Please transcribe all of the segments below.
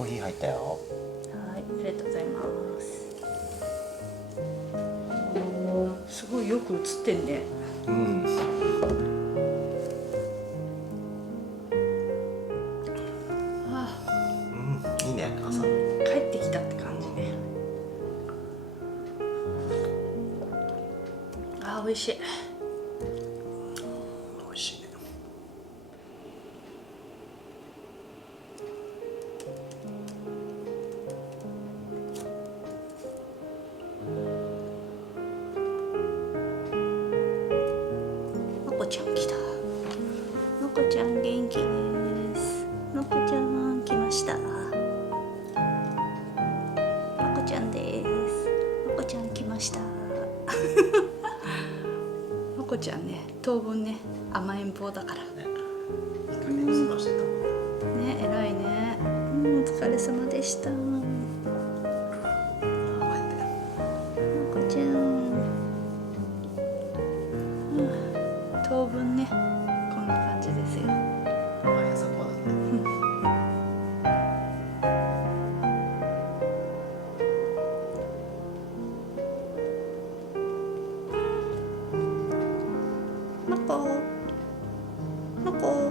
コーヒー入ったよ。はい、ありがとうございます。すごいよく映ってんね。うん。いいね、朝。帰ってきたって感じね。美味しい。美味しいね。のこちゃん来た。のこちゃん元気です。のこちゃん来ました。のこちゃんです。のこちゃん来ました。のこちゃんね、当分ね、甘えん坊だから。ね、偉いね。お疲れ様でした。のこちゃん。当分ね、こんな感じですよ。毎朝こうだね。のこ。のこ。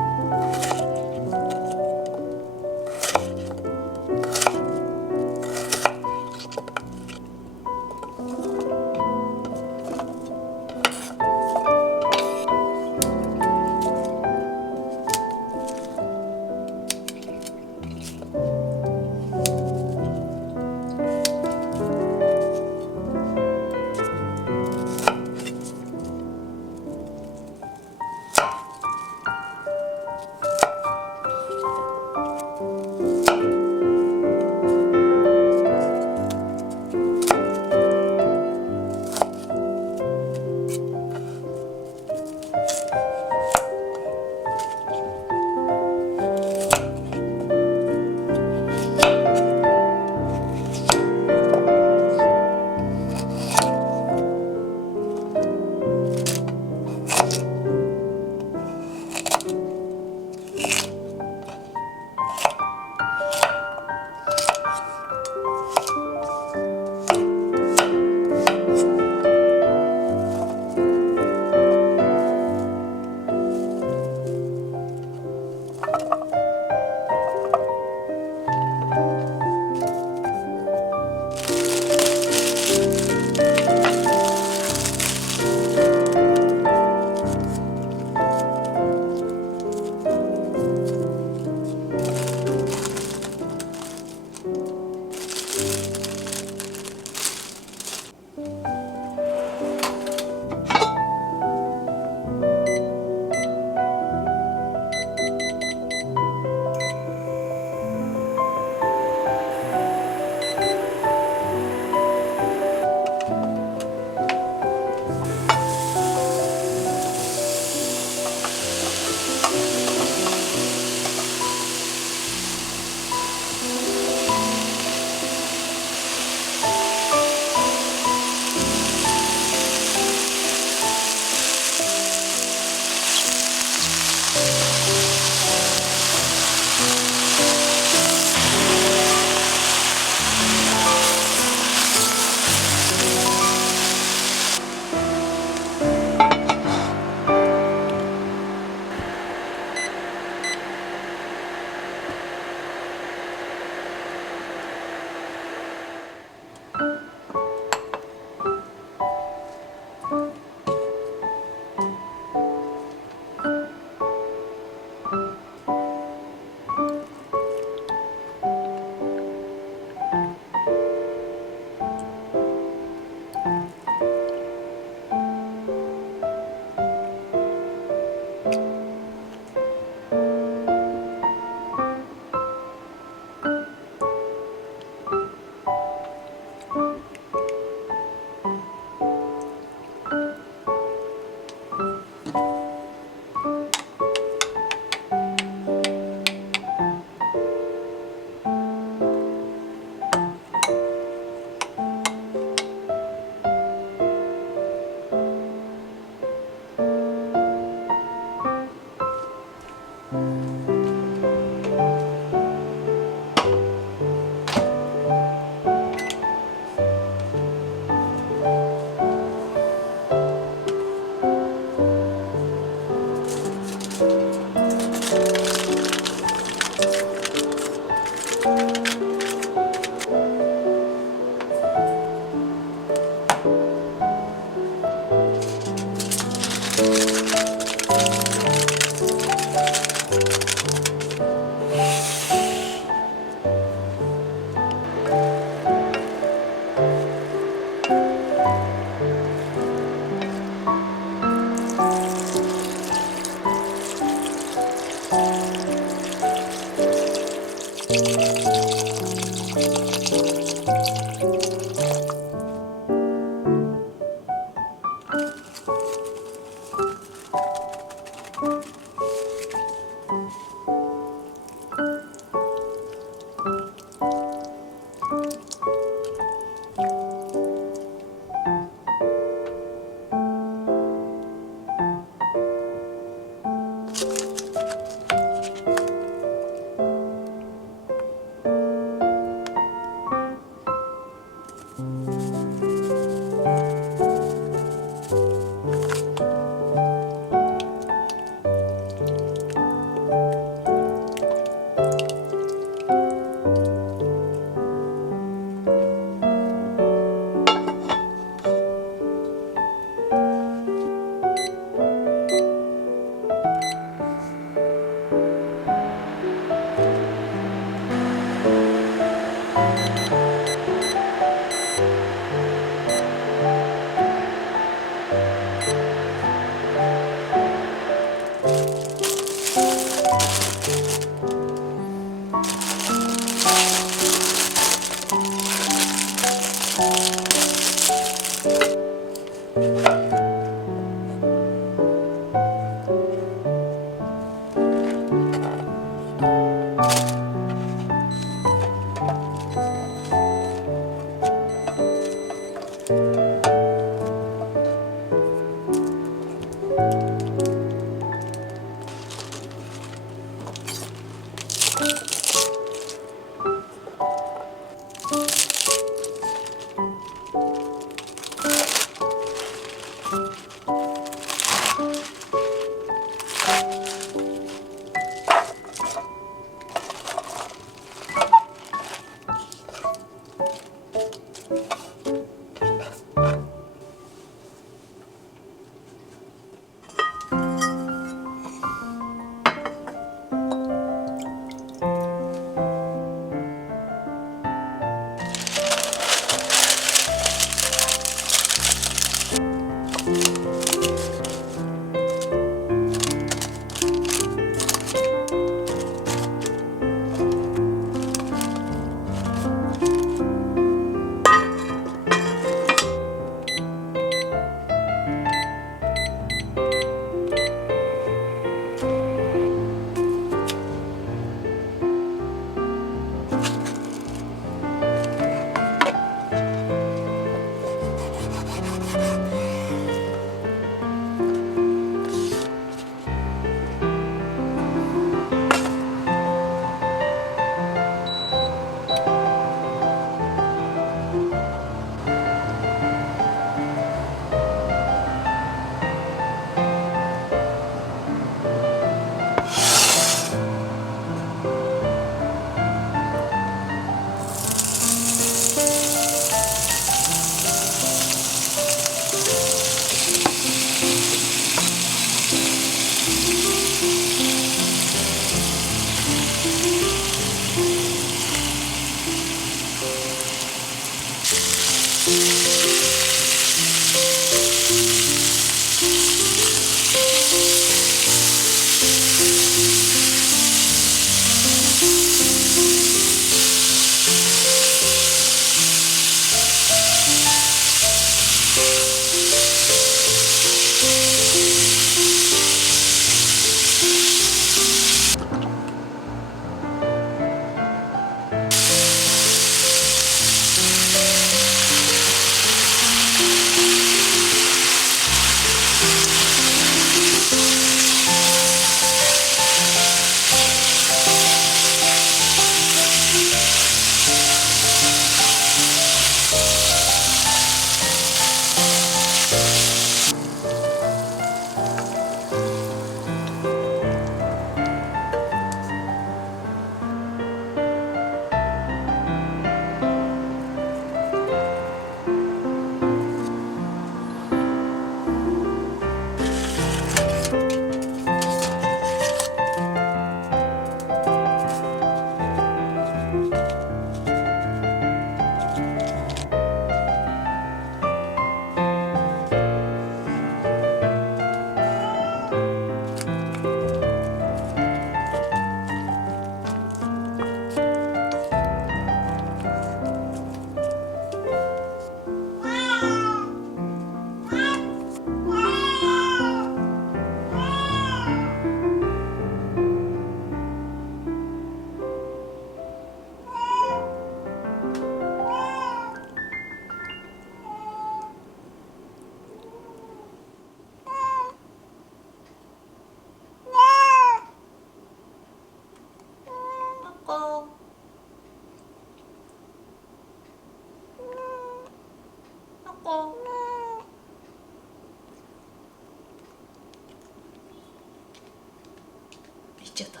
っちゃった。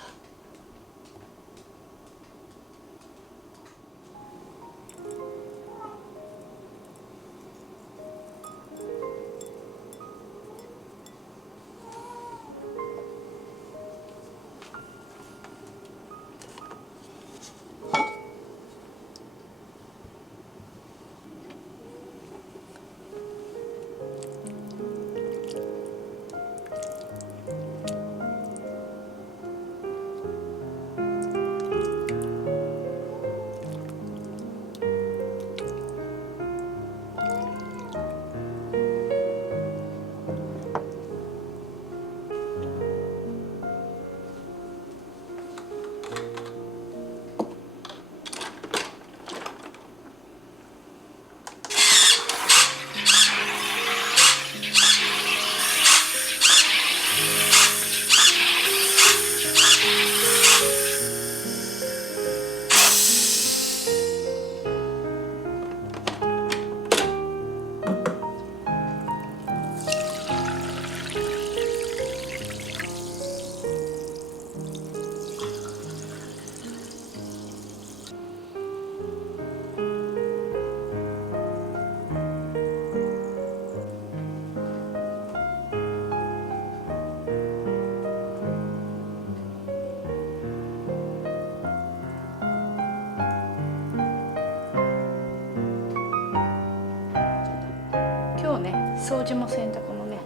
掃除も洗濯もね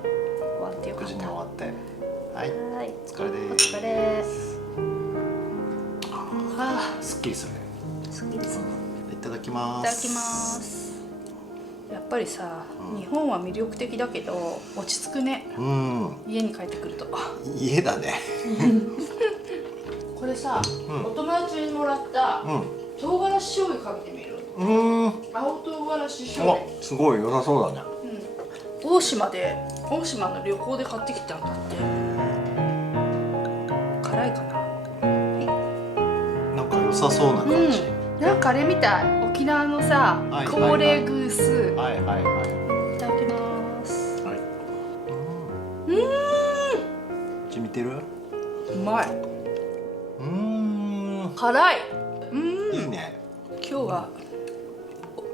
終わってよか無事にった。終わって。はい。はい、お疲れでおーす。疲れです。あすっきりするね。あ、すっきりする。いただきまいただきます。やっぱりさ、日本は魅力的だけど落ち着くね。家に帰ってくると。家だね。これさ、お友達にもらった唐辛子醤油かけてみる。青唐辛子醤油。すごい良さそうだね。大島の旅行で買ってきたんだって。辛いかな。なんか良さそうな感じ。なんかあれみたい。沖縄のさ、コーレーグース。はいはいはい。いただきます。はい。染みてる？うまい。辛い。いいね。今日は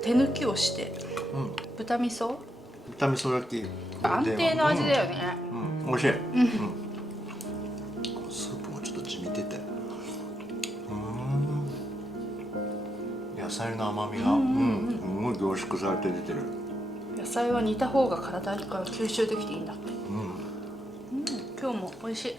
手抜きをして、豚味噌焼き。安定の味だよね。美味しい。スープもちょっと染みてて。野菜の甘みが、すごい凝縮されて出てる。野菜は煮た方が体から吸収できていいんだって。今日も美味しい。